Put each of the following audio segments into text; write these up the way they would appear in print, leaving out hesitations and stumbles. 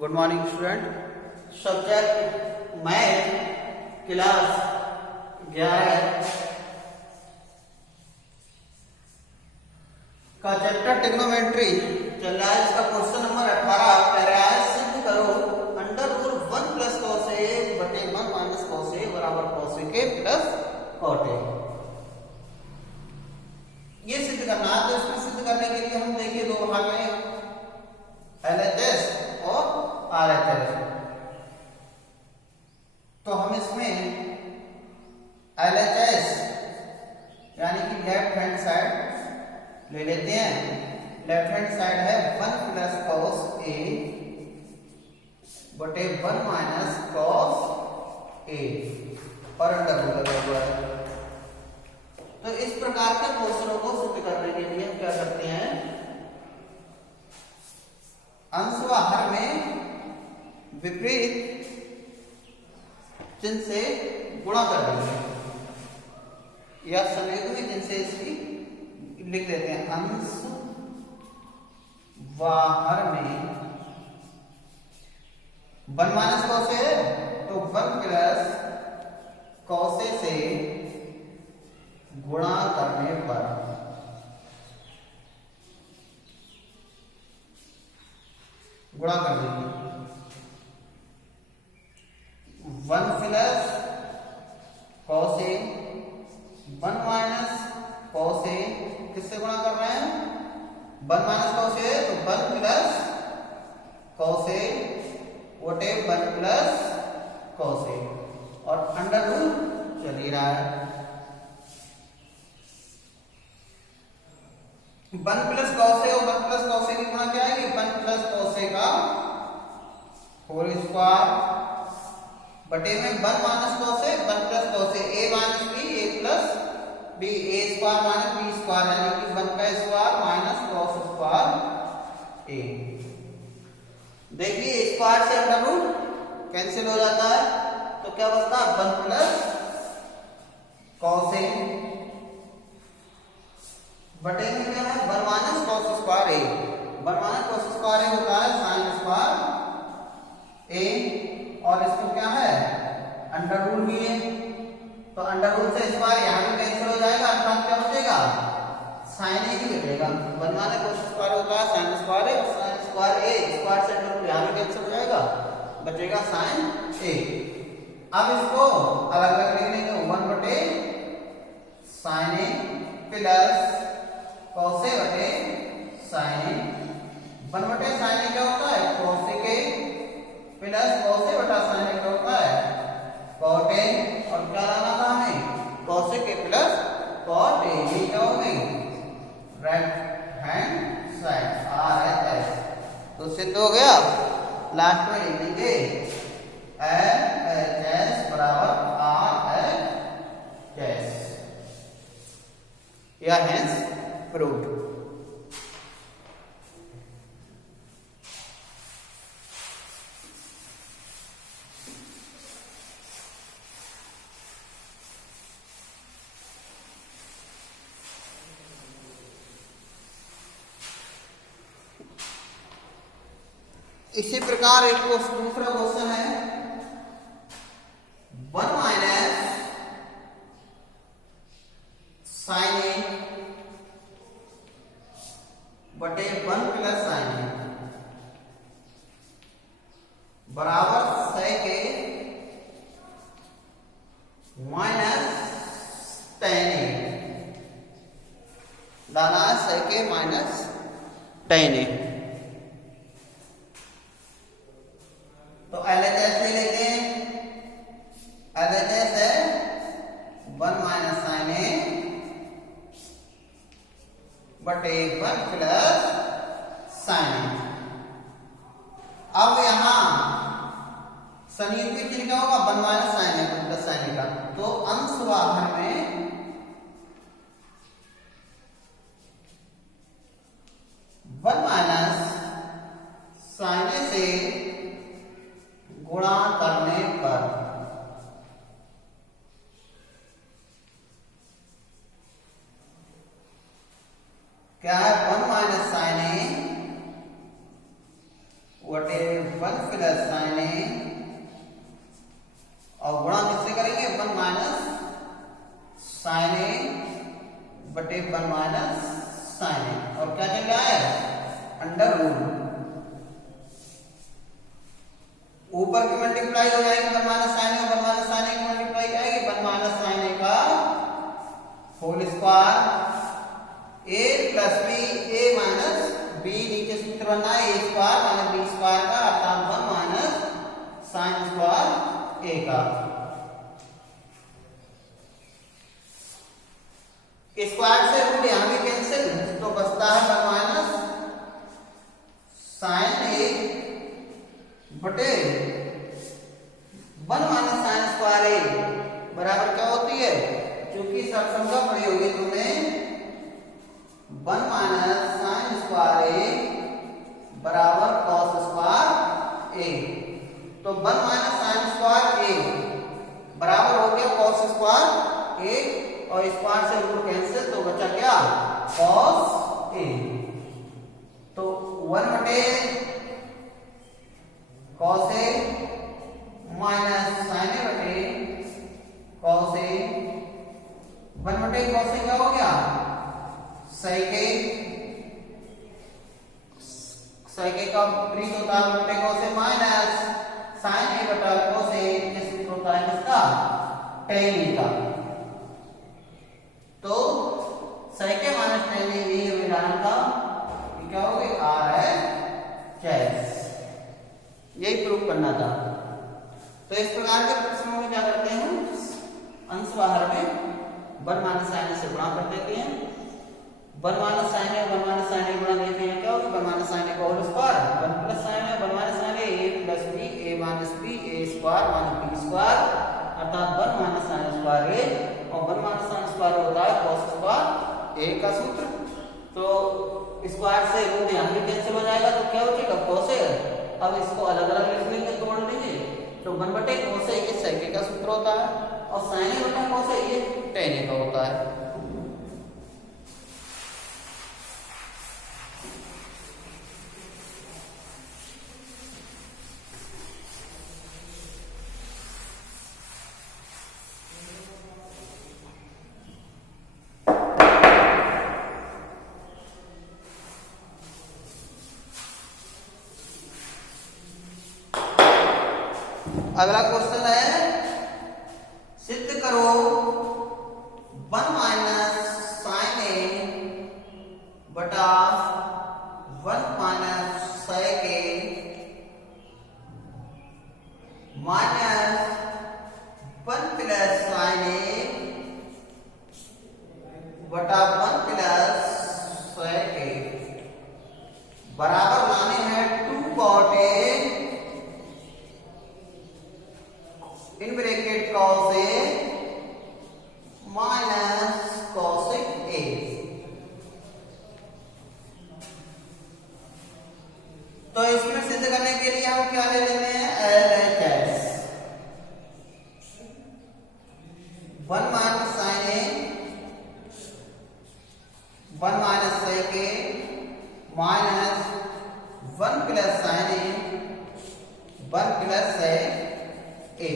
Good morning student. Subject math, class 11 का chapter trigonometry चल रहा है। इसका क्वेश्चन नंबर 18 कह रहा है सिद्ध करो under root 1 plus cos A बटे 1 माइनस कॉस ए बराबर कॉस ए के प्लस कॉट ए। ये सिद्ध करना है। तो इसको सिद्ध करने के लिए हम देखिए दो भाग में LHS और RHS। तो हम इसमें LHS यानी कि लेफ्ट हैंड साइड ले लेते हैं। लेफ्ट हैंड साइड है 1 प्लस कॉस ए बटे 1 माइनस कॉस ए और अंडर रूट लगा हुआ है। तो इस प्रकार के क्वेश्चनों को सिद्ध करने के लिए हम क्या करते हैं, अंश व हर में विपरीत चिन्ह से गुणा कर देंगे या संयुग्मी चिन्ह से इसकी लिख देते हैं। अंश व हर में 1 माइनस कॉस ए तो 1 प्लस कॉस ए से गुणा करने पर गुणा कर देंगे। 1 plus cos A 1 minus cos A किससे गुणा कर रहे हैं, 1 माइनस कॉस ए तो 1 प्लस कॉस ए बटे 1 प्लस कॉस ए और अंडर रूट चल ही रहा है। 1 प्लस कॉस ए और 1 प्लस कॉस ए की गुणा क्या है, 1 प्लस कॉस ए का होल स्क्वायर बटे में 1 minus cos A 1 plus cos A minus b a plus B A square minus B square यानी कि 1 का स्क्वायर माइनस कॉस स्क्वायर ए। देखिए स्क्वायर से अंडर रूट कैंसिल हो जाता है तो क्या बचता है 1 प्लस कॉस ए बटे में क्या है 1 माइनस कॉस स्क्वायर ए। 1 माइनस कॉस स्क्वायर ए होता है साइन स्क्वायर ए और इसको क्या है अंडर रूट भी है तो अंडर रूट से स्क्वायर यहाँ भी कैंसिल हो जाएगा अर्थात क्या बचेगा साइन ए ही बचेगा। 1 माइनस कॉस स्क्वायर होता है साइन स्क्वायर ए और साइन स्क्वायर ए स्क्वायर से अंडर रूट यहाँ भी कैंसिल हो जाएगा बचेगा साइन ए। अब इसको अलग अलग लिख लेंगे 1 बटे sign A plus cos A बटे साइन ए। 1 बटे साइन ए क्या होता है कॉस ए के प्लस कॉस ए बटा साइन ए क्या होता है कॉट ए और क्या लाना था हमें कॉस ए के प्लस कॉट ए। ये क्या हो गई राइट हैंड साइड RHS। तो सिद्ध हो गया। लास्ट में लिख देंगे LHS बराबर RHS या हेंस प्रूव्ड। इसी प्रकार एक दूसरा क्वेश्चन है 1 माइनस साइन ए बटे 1 प्लस साइन ए बराबर 6 के माइनस tan ए। लाना है 6 के माइनस tan ए। तो LHS ले लेते हैं। LHS है 1 माइनस साइन ए बटे 1 प्लस साइन ए। अब यहां संयुग्मी चिन्ह क्या होगा 1 माइनस साइन ए प्लस साइन ए का। तो अंश व हर में 1 माइनस साइन ए से गुणा करने पर क्या है 1 माइनस साइन ए बटे 1 प्लस साइन ए और गुणा किससे करेंगे 1 माइनस साइन ए बटे 1 माइनस साइन ए और क्या चल रहा है अंडर रूट ऊपर की मल्टीप्लाई हो जाएगी 1 माइनस साइन ए और 1 माइनस साइन ए की मल्टीप्लाई क्या आएगी 1 माइनस साइन ए का होल स्क्वायर ए प्लस बी ए माइनस बी नीचे सूत्र बनना है ए स्क्वायर माइनस बी स्क्वायर का अर्थात 1 माइनस साइन स्क्वायर ए का स्क्वायर से रूट यहां भी कैंसिल तो बचता है 1 माइनस साइन ए बटे 1 माइनस साइन स्क्वायर ए बराबर क्या होती है क्योंकि सरसंख्या पड़ी होगी तुम्हें 1 माइनस साइन स्क्वायर ए बराबर कॉस स्क्वायर ए तो 1 माइनस साइन स्क्वायर ए बराबर हो गया कॉस स्क्वायर ए और स्क्वायर से रूट कैंसिल तो बचा क्या कॉस ए तो 1 बटे कॉस ए माइनस साइन ए बटे कॉस ए 1 बटे कॉस ए क्या हो गया सेक का विपरीत होता है 1 बटे कॉस ए माइनस साइन ए बटा कॉस ए के सूत्र होता है किसका tan ए का तो सेक माइनस tan ए ये विधान का क्या हो गया आर है कैस यही प्रूव करना था तो इस प्रकार के प्रश्नों में क्या करते हैं अंश बाहर में 1 माइनस साइन से गुणा कर देते हैं 1 माइनस साइन ए 1 माइनस साइन ए गुणा देते हैं क्या होगा 1 माइनस साइन ए का होल स्क्वायर 1 प्लस साइन ए 1 माइनस साइन ए प्लस बी ए माइनस बी ए स्क्वायर माइनस बी स्क्वायर अर्थात 1 माइनस साइन स्क्वायर ए और 1 माइनस साइन स्क्वायर होता है cos स्क्वायर ए का सूत्र तो स्क्वायर से रूट यहां भी कैंसिल हो जाएगा तो क्या हो जाएगा cos ए अब इसको अलग अलग लिख लेंगे तोड़ लेंगे तो 1 बटे cos ए ये sec का सूत्र होता है और sin ए बटा cos ए ये tan ए का होता है अगला क्वेश्चन है सिद्ध करो 1 माइनस साइन ए बटा 1 माइनस सेक ए माइनस 1 प्लस साइन ए बटा 1 प्लस सेक ए बराबर लाने हैं 2 cot A in bracket cos a minus cosec a तो इसमें सिद्ध करने के लिए हम क्या ले लेते हैं LHS 1 माइनस साइन ए 1 माइनस सेक ए माइनस 1 प्लस साइन ए 1 प्लस सेक ए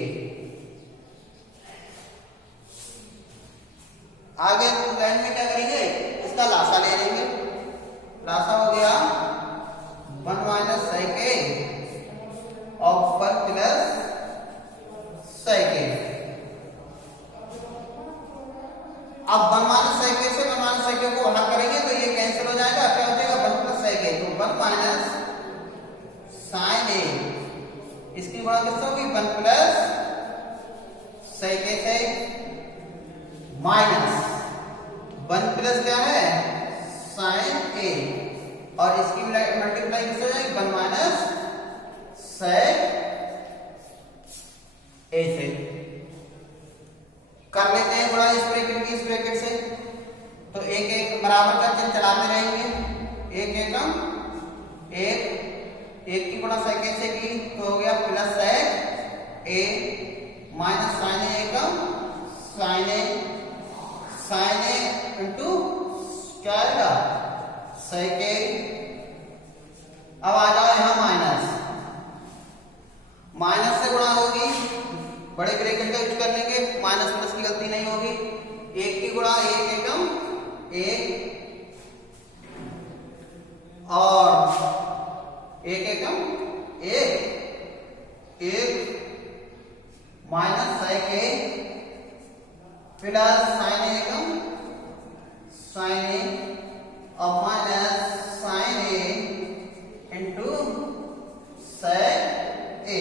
आगे लाइन में क्या करेंगे इसका लासा ले लेंगे लासा हो गया 1 माइनस सेक ए और 1 प्लस सेक ए अब 1 माइनस सेक ए से 1 माइनस सेक ए को हल करेंगे तो ये कैंसिल हो जाएगा क्या हो जाएगा 1 प्लस सेक ए तो 1 माइनस साइन ए इसकी गुणा किससे होगी 1 प्लस सेक ए से माइनस 1 प्लस क्या है साइन ए और इसकी मल्टीप्लाई किससे हो जाएगी 1 माइनस सेक ए से कर लेते हैं गुणा इस ब्रैकेट की इस ब्रैकेट से तो एक एक बराबर का चिन्ह चलाते रहेंगे एक एकम एक की गुणा सेक ए से की तो हो गया प्लस सेक ए माइनस साइन ए एकम साइन ए इंटू क्या आएगा सेक ए अब आ जाओ यहां माइनस बड़े ब्रैकेट का यूज कर लेंगे, माइनस प्लस की गलती नहीं होगी। 1 की गुणा 1 एकम 1 और 1 एकम 1 माइनस साइन ए प्लस साइन ए एकम साइन ए और माइनस साइन ए इंटू सेक ए।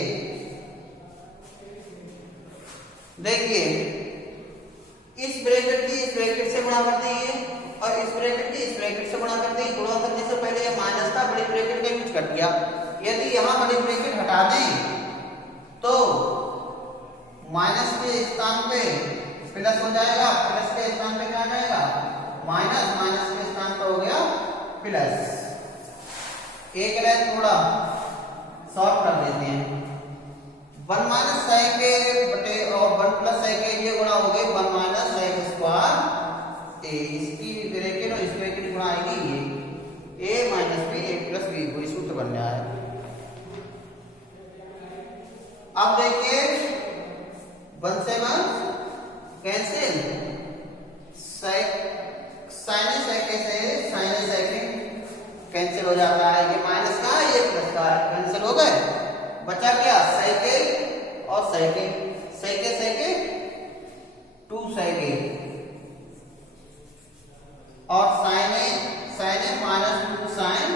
देखिए इस ब्रैकेट की इस ब्रैकेट से गुणा करते हैं और इस ब्रैकेट की इस ब्रैकेट से गुणा करते हैं। गुणा करने से पहले ये माइनस था, बड़ी ब्रैकेट का यूज कर दिया। यदि यहां बड़ी ब्रैकेट हटा दें तो माइनस के स्थान पे प्लस हो जाएगा, प्लस के स्थान पे क्या आ जाएगा माइनस, माइनस के स्थान पे हो गया प्लस। एक लाइन थोड़ा सॉल्व कर देते हैं। 1 माइनस साइन के बटे और 1 प्लस साइन के ये गुणा हो गए 1 माइनस साइन स्क्वायर ए। इसकी ब्रैकेट और इस ब्रैकेट की गुणा आएगी ये a minus b a plus b, वही सूत्र बन रहा है। अब देखिए 1 से 1 कैंसिल, साइन सेकंड से साइन सेकंड कैंसिल हो जाता है। ये माइनस का है, ये प्लस का है, कैंसिल हो गए। बचा क्या सेकंड और सेकंड, सेकंड सेकंड 2 सेकंड और साइन ए माइनस 2 साइन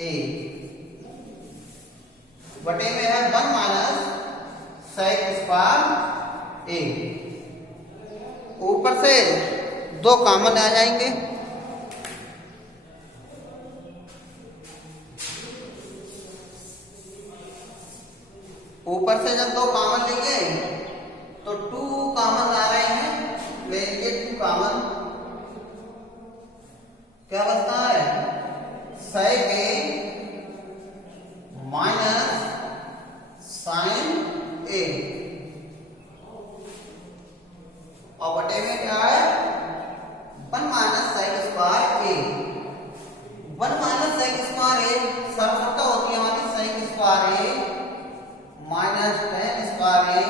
ए बटे में है 1 माइनस सेक स्क्वायर ए। ऊपर से 2 कॉमन आ जाएंगे, ऊपर से जब 2 कॉमन लेंगे तो 2 कॉमन आ रहे हैं, लेंगे 2 कॉमन, क्या बचता है सेक ए माइनस साइन ए और बटे में क्या है 1 माइनस सेक स्क्वायर ए। 1 माइनस सेक स्क्वायर ए सरलता होती है हमारी सेक स्क्वायर ए माइनस टेन स्क्वायर ए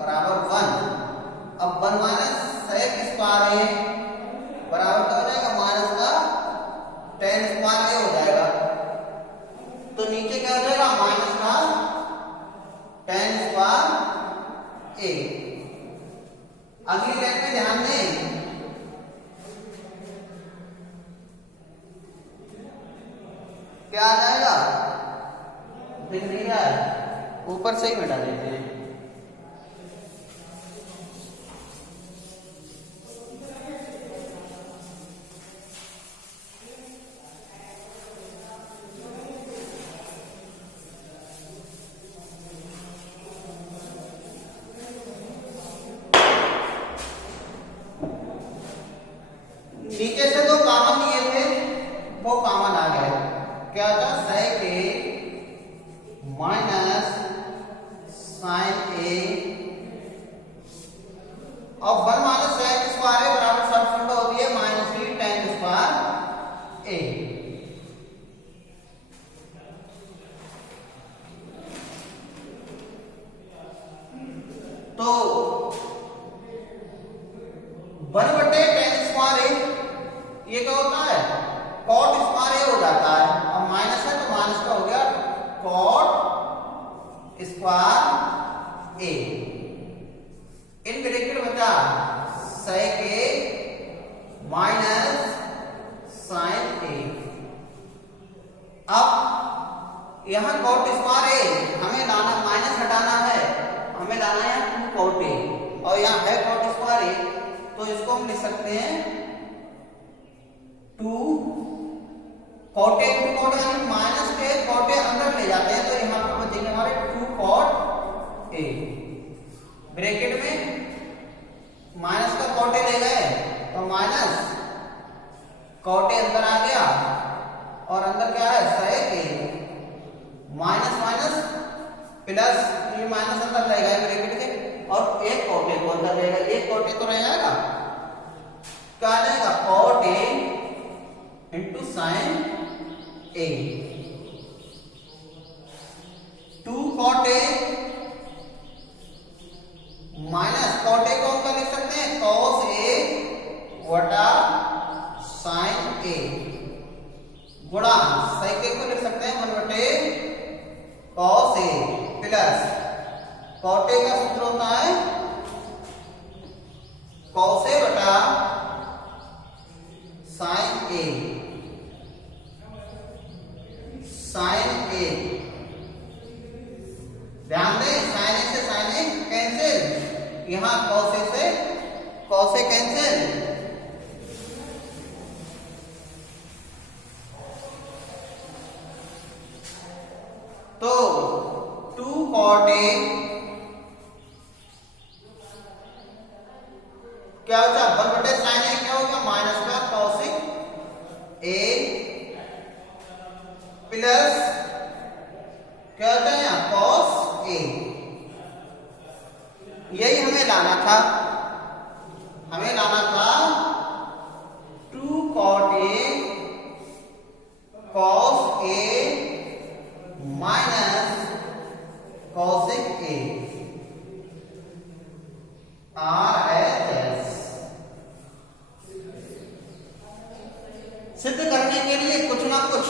बराबर 1। अब 1 माइनस सेक स्क्वायर ए बराबर क्या हो जाएगा माइनस का टेन स्क्वायर ए हो जाएगा। तो नीचे क्या हो जाएगा माइनस का टेन स्क्वायर ए। अगली लाइन में ध्यान दें, क्या आ जाएगा दिख नहीं रहा है, ऊपर से ही मिटा देते हैं। नीचे से 2 कॉमन लिए थे, वो कॉमन आ गए। क्या था सेक ए माइनस साइन ए और 1 माइनस सेक स्क्वायर ए बराबर शॉर्टकट होती है माइनस बी टेन स्क्वायर ए। तो 1 बटे टेन स्क्वायर ए ये क्या होता है कॉट स्क्वायर ए हो जाता है, और माइनस है तो माइनस का हो गया cot square a. In bracket बचा सेक ए माइनस साइन ए। अब यहां कॉट स्क्वायर ए हमें लाना, माइनस हटाना है, हमें लाना है 2 कॉट ए और यहां है कॉट स्क्वायर ए, तो इसको हम लिख सकते हैं 2 कॉट ए इंटू कॉट, यानी माइनस के कॉट ए अंदर ले जाते हैं तो यहां पर बचेंगे हमारे 2 कॉट ए। ब्रैकेट में माइनस का कॉट ए ले गए तो माइनस कॉट ए अंदर आ गया और अंदर क्या है सेक ए माइनस माइनस प्लस, ये माइनस अंदर रहेगा ब्रैकेट के और एक कॉट ए को अंदर रहेगा, एक कॉट ए तो रह जाएगा, क्या आ जाएगा cot a into sine a. 2 cot a कॉटे का सूत्र होता है कॉस ए बटा साइन ए। साइन ए, ध्यान दें, साइन ए से साइन ए कैंसिल, यहां कॉस ए से कॉस ए कैंसिल। तो 2 cot a क्या हो जाए 1 बटे साइन ए, क्या हो गया माइनस का कॉसिक ए प्लस क्या होता है यहाँ कॉस ए। यही हमें लाना था, हमें लाना था 2 cot a cos a minus cosec A RHS। सिद्ध करने के लिए कुछ ना कुछ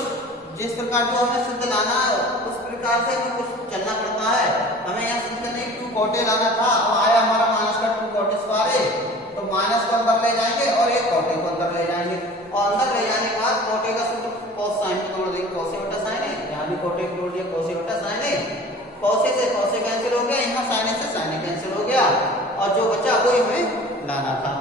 जिस प्रकार को हमें सिद्ध लाना है उस प्रकार से हमें कुछ चलना पड़ता है। हमें यहाँ सिद्ध करने 2 cot a लाना था, अब आया हमारा माइनस का 2 cot स्क्वायर a, तो माइनस को अंदर ले जाएंगे और एक cot a को अंदर ले जाएंगे और अंदर ले जाने के बाद cot a का सूत्र cos sin को तोड़ देंगे, cos a बटा sin a, यहाँ भी cot a को तोड़ दिया cos a बटा sin a, cos a से cos a कैंसिल हो गया, यहाँ sin a से sin a कैंसिल हो गया और जो बचा वही हमें लाना था।